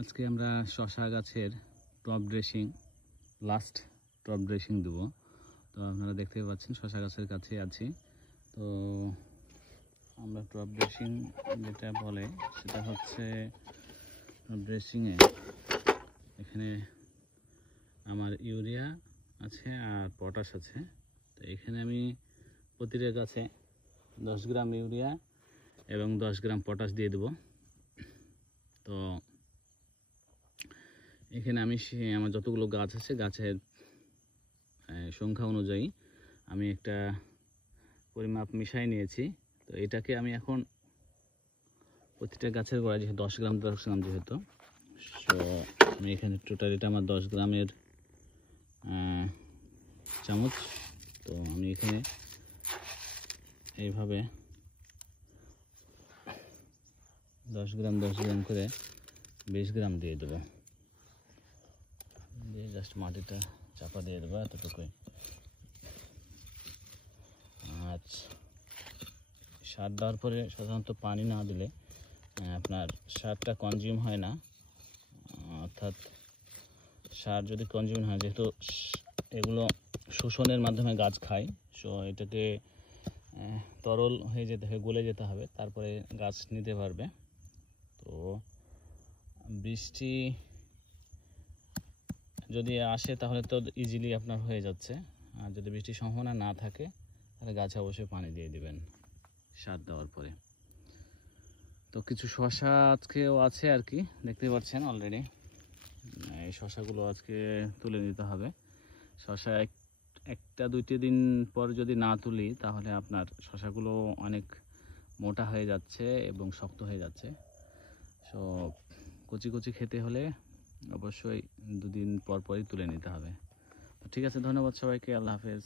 আজকে আমরা শশা গাছের top dressing last top dressing দেবো। তো আপনারা দেখতে পাচ্ছেন শশা গাছের কাছে আছি। তো আমরা টপ ড্রেসিং যেটা বলে সেটা হচ্ছে টপ ড্রেসিংয়ে এখানে আমার ইউরিয়া আছে আর পটাশ আছে। তো এখানে আমি প্রতিটা গাছে 10 গ্রাম ইউরিয়া এবং 10 গ্রাম পটাশ দিয়ে দেবো। তো এখানে আমি আমার যতগুলো গাছ আছে গাছের সংখ্যা অনুযায়ী আমি একটা পরিমাপ মিশাই নিয়েছি। তো এটাকে আমি এখন প্রতিটা গাছের গোড়ায় যেহেতু 10 গ্রাম যেহেতু, তো আমি এখানে টোটাল এটা আমার 10 গ্রামের চামচ। তো আমি এখানে এইভাবে 10 গ্রাম করে 20 গ্রাম দিয়ে দেবো, দিয়ে জাস্ট মাটিটা চাপা দিয়ে দেবো এতটুকুই। আর সার দেওয়ার পরে সাধারণত পানি না দিলে আপনার সারটা কনজিউম হয় না, অর্থাৎ সার যদি কনজিউম হয়, যেহেতু এগুলো শোষণের মাধ্যমে গাছ খায়, সো এটাকে তরল হয়ে যেতে হবে, গলে যেতে হবে, তারপরে গাছ নিতে পারবে। তো বৃষ্টি যদি আসে তাহলে তো ইজিলি আপনার হয়ে যাচ্ছে, আর যদি বৃষ্টির সম্ভাবনা না থাকে তাহলে গাছে অবশ্যই পানি দিয়ে দিবেন সার দেওয়ার পরে। তো কিছু শশা আজকেও আছে আর কি, দেখতে পাচ্ছেন অলরেডি। এই শশাগুলো আজকে তুলে নিতে হবে। শশা একটা দুইটি দিন পর যদি না তুলি তাহলে আপনার শশাগুলো অনেক মোটা হয়ে যাচ্ছে এবং শক্ত হয়ে যাচ্ছে। সো কচি কচি খেতে হলে অবশ্যই 2 দিন পর পরই তুলে নিতে হবে। তো ঠিক আছে, ধন্যবাদ সবাইকে, আল্লাহ হাফেজ।